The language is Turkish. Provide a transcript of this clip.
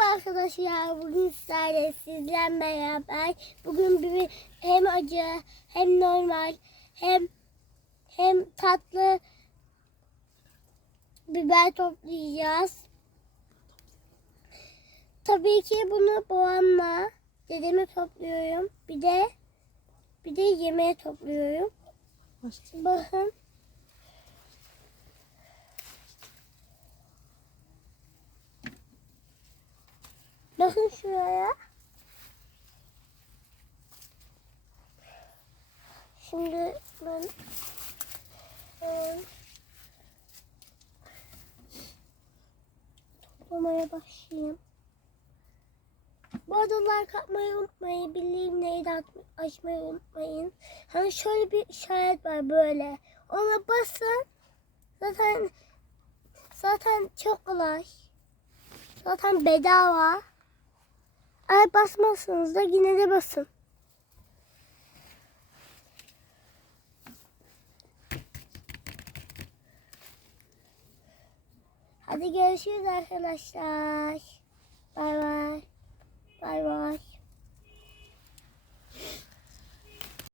Merhaba arkadaşlar. Bugün sizlerle sizlerle beraber bugün bir hem acı hem normal hem hem tatlı biber toplayacağız. Tabii ki bunu babamla dedeme topluyorum. Bir de bir de yemeğe topluyorum. Bakın. Bakın şuraya. Şimdi ben toplamaya başlayayım. Bu arada like atmayı unutmayın. Bildiğim neydi açmayı unutmayın. Hani şöyle bir işaret var böyle. Ona basın. Zaten zaten çok kolay. Zaten bedava. Eğer basmazsanız da yine de basın. Hadi görüşürüz arkadaşlar.